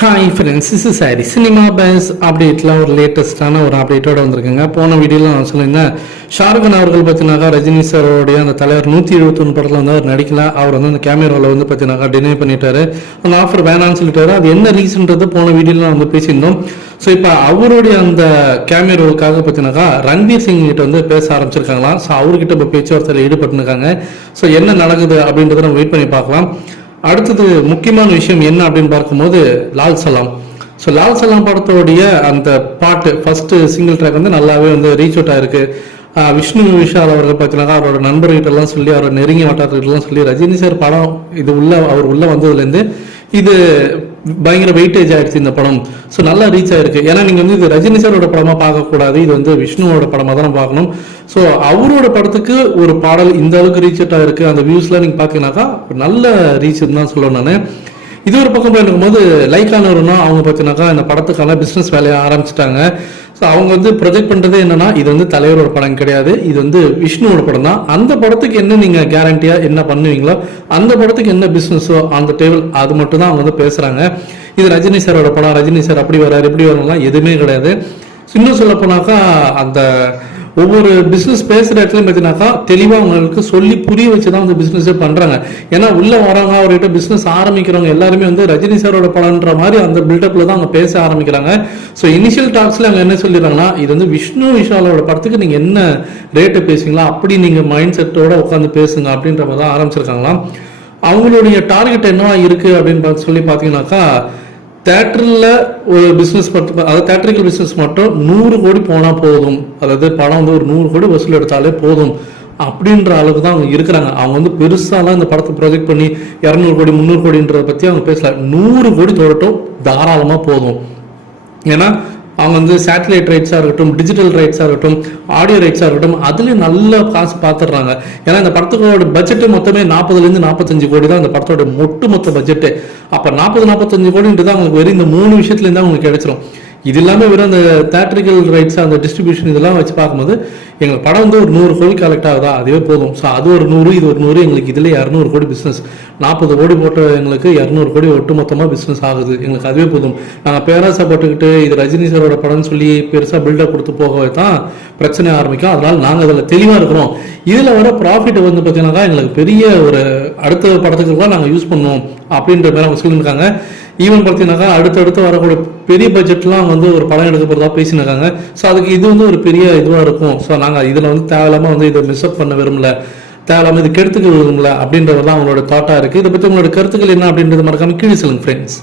Hi friends is சாரி cinema பேஸ் அப்டேட்லாம் ஒரு லேட்டஸ்ட்டான ஒரு அப்டேட்டோட வந்திருக்குங்க. போன வீடியோவில் நான் சொல்லியிருந்தேன் ஷாருக்கான் அவர்கள் பார்த்தீங்கன்னாக்கா ரஜினி சாரோடைய அந்த தலைவர் நூற்றி எழுபத்தொன்று படத்தில் வந்து அவர் நடிக்கல. அவர் வந்து அந்த கேமராவில் வந்து பார்த்தீங்கன்னாக்கா டினை பண்ணிட்டாரு. அந்த ஆஃபர் வேணான்னு சொல்லிட்டாரு. அது என்ன ரீசன்றது போன வீடியோவில் வந்து பேசியிருந்தோம். ஸோ இப்போ அவருடைய அந்த கேமரோவுக்காக பார்த்தீங்கன்னாக்கா ரன்வீர் சிங் கிட்ட வந்து பேச ஆரம்பிச்சிருக்காங்களாம். ஸோ அவர்கிட்ட இப்போ பேச்சுவார்த்தையில் ஈடுபட்டுருக்காங்க. ஸோ என்ன நடக்குது அப்படின்றத நம்ம வெயிட் பண்ணி பார்க்கலாம். அடுத்தது முக்கியமான விஷயம் என்ன அப்படின்னு பார்க்கும்போது லால் சலாம். ஸோ லால் சலாம் படத்தோடைய அந்த பாட்டு ஃபர்ஸ்ட் சிங்கிள் ட்ராக் வந்து நல்லாவே வந்து ரீச் அவுட் ஆயிருக்கு. விஷ்ணு விஷால் அவர்கள் பார்த்தீங்கன்னா அவரோட நண்பர்கிட்ட எல்லாம் சொல்லி அவரோட நெருங்கிய வட்டாரத்துக்கிட்டலாம் சொல்லி ரஜினி சார் படம் இது உள்ள அவர் உள்ள வந்ததுலேருந்து இது பயங்கர வெயிட்டேஜ் ஆயிடுச்சு இந்த படம். ஸோ நல்லா ரீச் ஆயிருக்கு. ஏன்னா நீங்க வந்து இது ரஜினி சாரோட படமா பார்க்கக்கூடாது. இது வந்து விஷ்ணுவோட படமாக தான் பார்க்கணும். ஸோ அவரோட படத்துக்கு ஒரு பாடல் இந்த அளவுக்கு ரீச் அவுட் ஆயிருக்கு. அந்த வியூஸ்லாம் நீங்க பார்த்தீங்கன்னாக்கா நல்ல ரீச் தான் சொல்லணும் நான். இது ஒரு பக்கம் போயிருக்கும் போது லைக்கானவருன்னா அவங்க பார்த்தீங்கன்னாக்கா இந்த படத்துக்கான பிஸ்னஸ் வேலையை ஆரம்பிச்சிட்டாங்க. ஸோ அவங்க வந்து ப்ரொஜெக்ட் பண்ணுறது என்னன்னா இது வந்து தலைவரோட படம் கிடையாது. இது வந்து விஷ்ணுவோட படம் தான். அந்த படத்துக்கு என்ன நீங்கள் கேரண்டியாக என்ன பண்ணுவீங்களோ அந்த படத்துக்கு என்ன பிஸ்னஸோ அந்த டேபிள் அது மட்டும் தான் அவங்க வந்து பேசுகிறாங்க இது ரஜினி சாரோட படம். ரஜினி சார் அப்படி வராரு இப்படி வரலாம் எதுவுமே கிடையாது. இன்னும் சொல்ல போனாக்கா அந்த ஒவ்வொரு பிஸ்னஸ் பேசுகிற இடத்துலையும் பார்த்தீங்கன்னாக்கா தெளிவாக அவங்களுக்கு சொல்லி புரிய வச்சு தான் வந்து பிஸ்னஸே பண்ணுறாங்க ஏன்னா உள்ளே வரவங்க அவர்கிட்ட பிஸ்னஸ் ஆரம்பிக்கிறவங்க எல்லாருமே வந்து ரஜினி சாரோட படம்ன்ற மாதிரி அந்த பில்டப்பில் தான் அவங்க பேச ஆரம்பிக்கிறாங்க. ஸோ இனிஷியல் டாக்ஸில் அவங்க என்ன சொல்லிடுறாங்கன்னா இது வந்து விஷ்ணு விஷாலோட படத்துக்கு நீங்கள் என்ன ரேட்டு பேசுவீங்களா அப்படி நீங்கள் மைண்ட் செட்டோட உட்காந்து பேசுங்க அப்படின்ற மாதிரி தான் ஆரம்பிச்சிருக்காங்களாம். அவங்களுடைய டார்கெட் என்னவா இருக்குது அப்படின்னு பார்த்து சொல்லி பார்த்தீங்கன்னாக்கா தேட்டரில் ஒரு பிஸ்னஸ் மட்டும் அதாவது தேட்டரிக்கல் பிஸ்னஸ் மட்டும் நூறு கோடி போனால் போதும். அதாவது படம் வந்து ஒரு நூறு கோடி வசூல் எடுத்தாலே போதும். அப்படின்ற அளவுக்கு தான் அவங்க இருக்கிறாங்க. அவங்க வந்து பெருசாலாம் இந்த படத்தை ப்ரொஜெக்ட் பண்ணி இரநூறு கோடி முந்நூறு கோடின்றத பற்றி அவங்க பேசல. நூறு கோடி தொடட்டும் தாராளமாக போதும். ஏன்னா அவங்க வந்து சேட்டலைட் ரைட்ஸாக இருக்கட்டும் டிஜிட்டல் ரைட்ஸாக இருக்கட்டும் ஆடியோ ரைட்ஸாக இருக்கட்டும் அதுலேயும் நல்ல காசு பார்த்துடுறாங்க ஏன்னா இந்த படத்துக்கோட பட்ஜெட்டு மொத்தமே நாற்பதுலேருந்து நாற்பத்தஞ்சு கோடி தான் இந்த படத்தோட மொட்டு மொத்த பட்ஜெட்டு அப்போ நாற்பது நாற்பத்தஞ்சு கோடின்றது அவங்களுக்கு வெறும் இந்த மூணு விஷயத்துலேருந்து அவங்களுக்கு கிடைச்சிரும். இது இல்லாமல் வெறும் அந்த தேட்ரிக்கல் ரைட்ஸ் அந்த டிஸ்ட்ரிபியூஷன் இதெல்லாம் வச்சு பார்க்கும்போது எங்கள் படம் வந்து ஒரு நூறு கோடி கலெக்ட் ஆகுதா? அதுவே போதும். ஸோ அது ஒரு நூறு இது ஒரு நூறு எங்களுக்கு இதில் இரநூறு கோடி பிஸ்னஸ் நாற்பது கோடி போட்ட எங்களுக்கு இரநூறு கோடி ஒட்டு மொத்தமாக பிஸ்னஸ் ஆகுது. எங்களுக்கு அதுவே போதும். நாங்கள் பேராசை போட்டுக்கிட்டு இது ரஜினி சாரோட படம்னு சொல்லி பெருசாக பில்டப் கொடுத்து போகவே தான் பிரச்சனை ஆரம்பிக்கும். அதனால் நாங்கள் அதில் தெளிவாக இருக்கிறோம். இதில் வர ப்ராஃபிட் வந்து பார்த்தீங்கன்னாக்கா எங்களுக்கு பெரிய ஒரு அடுத்த படத்துக்குலாம் நாங்கள் யூஸ் பண்ணுவோம் அப்படின்ற மாதிரி அவங்க சொல்லியிருக்காங்க. ஈவன் பார்த்தீங்கன்னாக்கா அடுத்தடுத்து வரக்கூடிய பெரிய பட்ஜெட்லாம் வந்து ஒரு படம் எடுக்க போகிறதா பேசினிருக்காங்க ஸோ அதுக்கு இது வந்து ஒரு பெரிய இதுவாக இருக்கும். ஸோ நாங்கள் இதில் வந்து தேவையில்லாமல் வந்து இதை மிஸ் அப் பண்ண விரும்பல. தேவையில்லாமல் இது கெடுத்துக்க விரும்பல அப்படின்றது தான் அவங்களோட தாட்டாக இருக்குது இதை பற்றி உங்களோட கருத்துக்கள் என்ன அப்படின்றது மறக்காமல் கீழே சொல்லுங்கள் ஃப்ரெண்ட்ஸ்